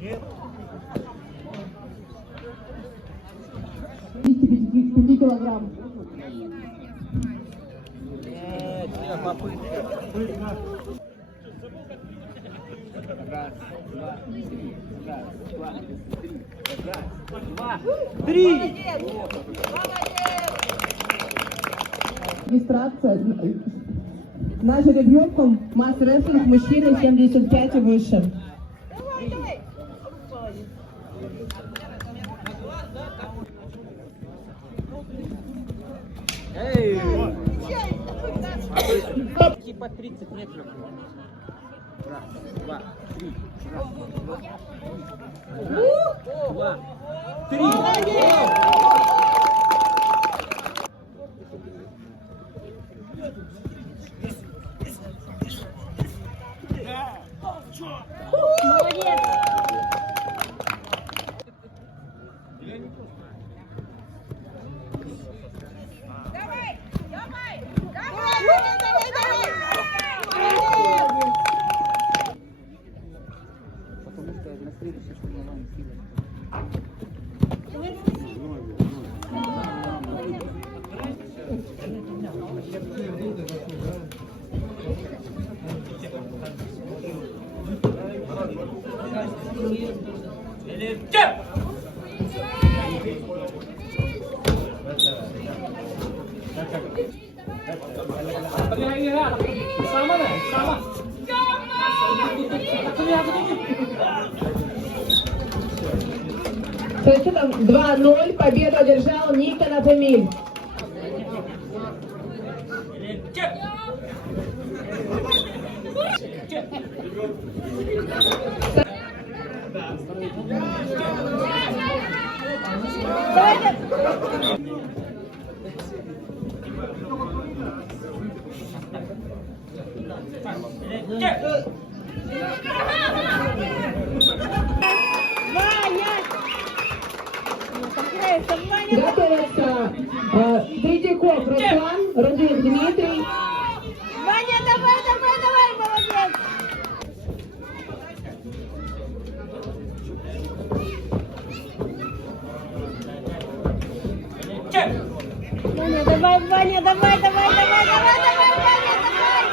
255 килограмм. Раз, два, три. Регистрация на жеребьевку масс-рестлинг мужчины 75 и выше. По 30 метров. Раз, два, три. Раз, два, три. Молодец! Давай! Давай! Потому что на следующее, что мы вам силы. Со счетом 2-0 победу одержал Никонов Эмиль. Готовится Третьяков Руслан, Рудин Дмитрий. Ваня, давай, давай, давай, молодец! Ваня, давай, Ваня, давай, давай, давай, давай, давай, Ваня, давай!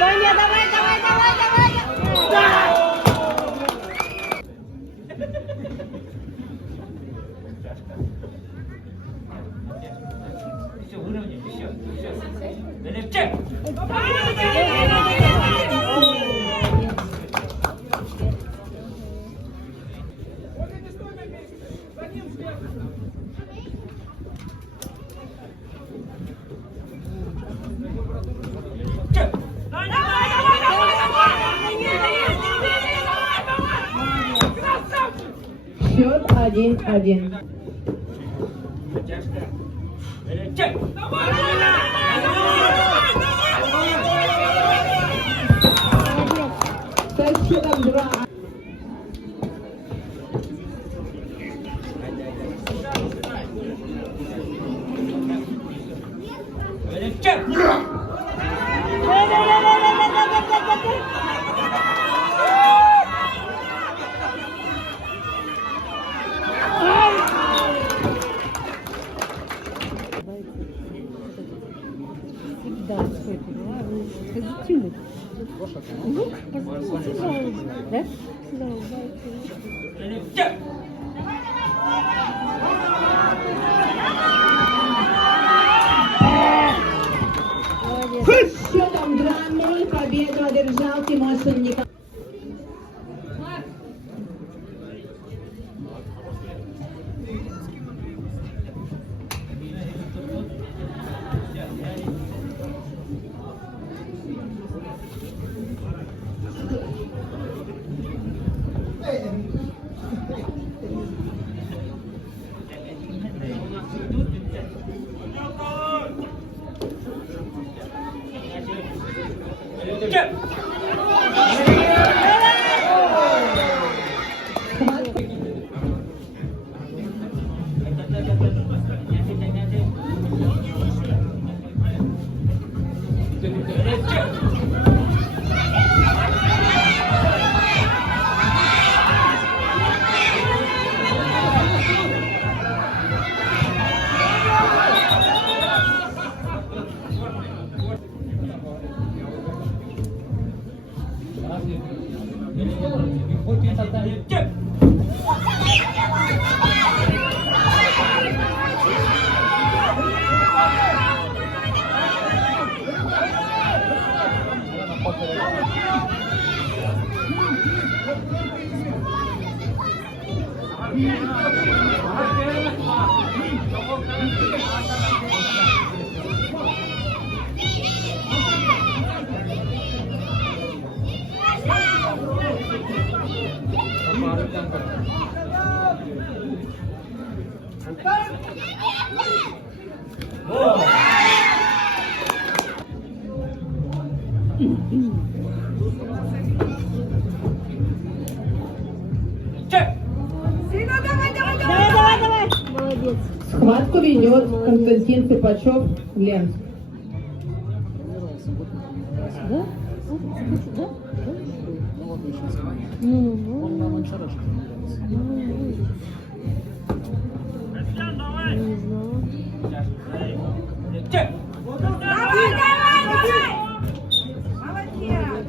Ваня, давай, давай, давай, давай! Да! Еще выровняй, еще. Счет 1-1. Со счетом 2. Да, свой поняла, вы позитивный. Ну, позитивный. Да? Да, улыбается. С счетом 2-0 победу одержал Тимошин Николай. Сына, давай, давай, давай. Давай, давай, давай. Молодец. Схватку ведет Константин Цыпачев, Ленск. Да? Да? Ну, Он нам шарашит. не знаю. Давай, давай, давай. Молодец.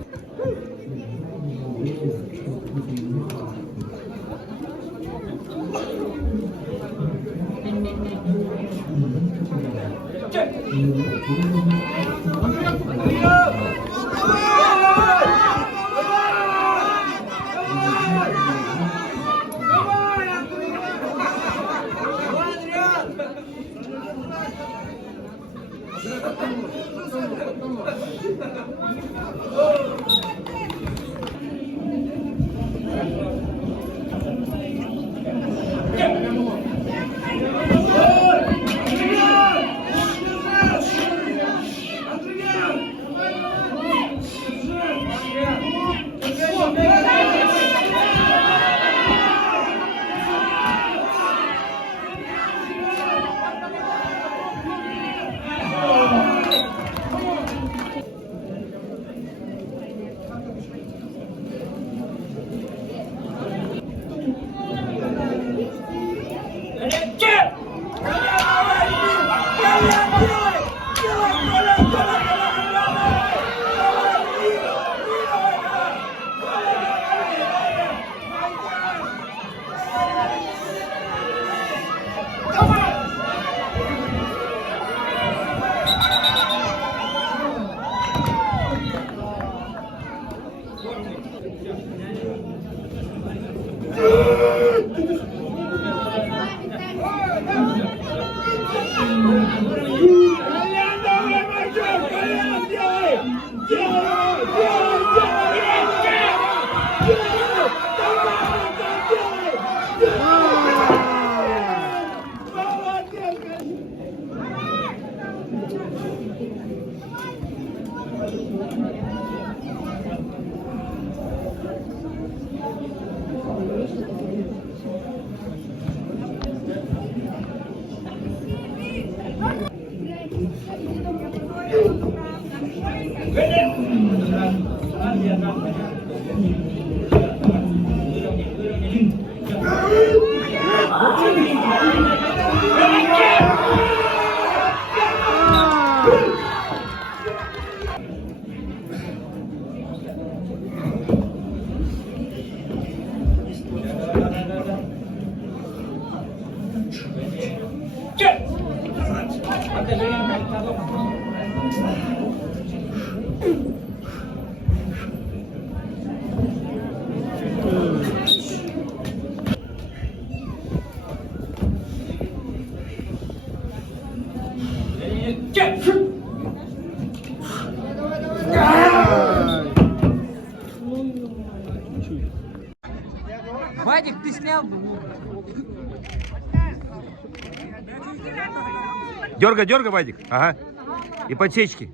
Вадик, ты снял бы? Дергай, дергай, Вадик. Ага. И подсечки.